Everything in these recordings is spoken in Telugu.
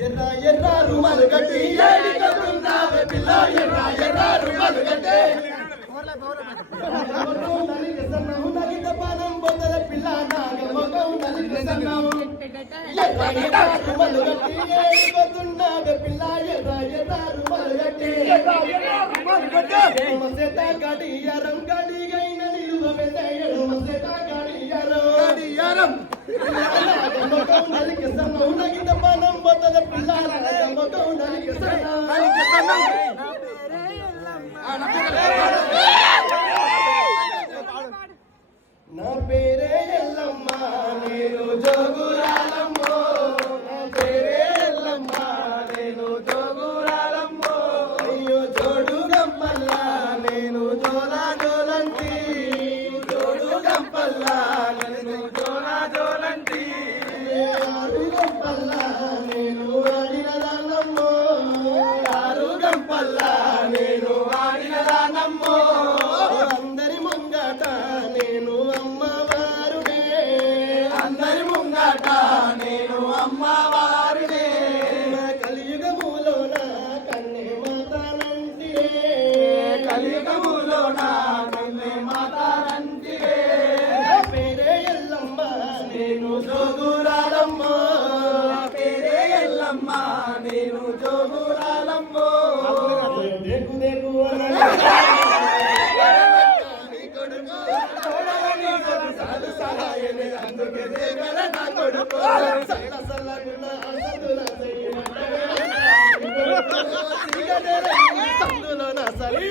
ఎర్ర ఎర్ర రుమాలు కట్టి ఏడికలున్నావే పిల్ల ఎర్ర ఎర్ర రుమాలు కట్టి నలిగసన్నావు నలిగ పానం బొందల పిల్ల నాగమగం నలిగసన్నావు ఎర్ర ఎర్ర రుమాలు కట్టి ఏడికలున్నావే పిల్ల ఎర్ర ఎర్ర రుమాలు కట్టి ఎర్ర ఎర్ర రుమాలు కట్టి మసెట గడియారం గడిగైన నిలువ మెదయడు మసెట గడియారం గడియారం నాగమగం నలిగసన్నావు నలిగ పానం బొందల పిల్ల నాగమగం నలిగసన్నావు నా పేరే ఎల్లమ్మ నేను జోగురాలమ్మో నా పేరే ఎల్లమ్మ నేను జోగురాలమ్మో అయ్యో జోడు గంపల్లా నేను జోలా జోలంటి జోడు గంపల్లా నేను జోలా జోలంటి ఆరు గంపల్లా నేను ఆడిన దానమ్మో ఆరు గంపల్లా నేను ఆడిన దానమ్మో అందరి ముంగట నేను అమ్మవారునే అందరి ముంగట నేను అమ్మవారునే కలియుగములోన కన్నే మాతానంటిరే కలియుగములోన కన్నే మాతానంటిరే పేరే ఎల్లమ్మ నేను జోగురాలమ్మ పేరే ఎల్లమ్మ నేను జోగురాలమ్మ దేకు దేకు అందుకే దేగల నా కొడుకు సల్ల సల్లగున్న అందుల సందులో నా సలి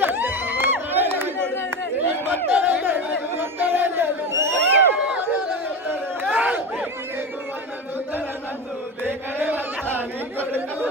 కొడుకు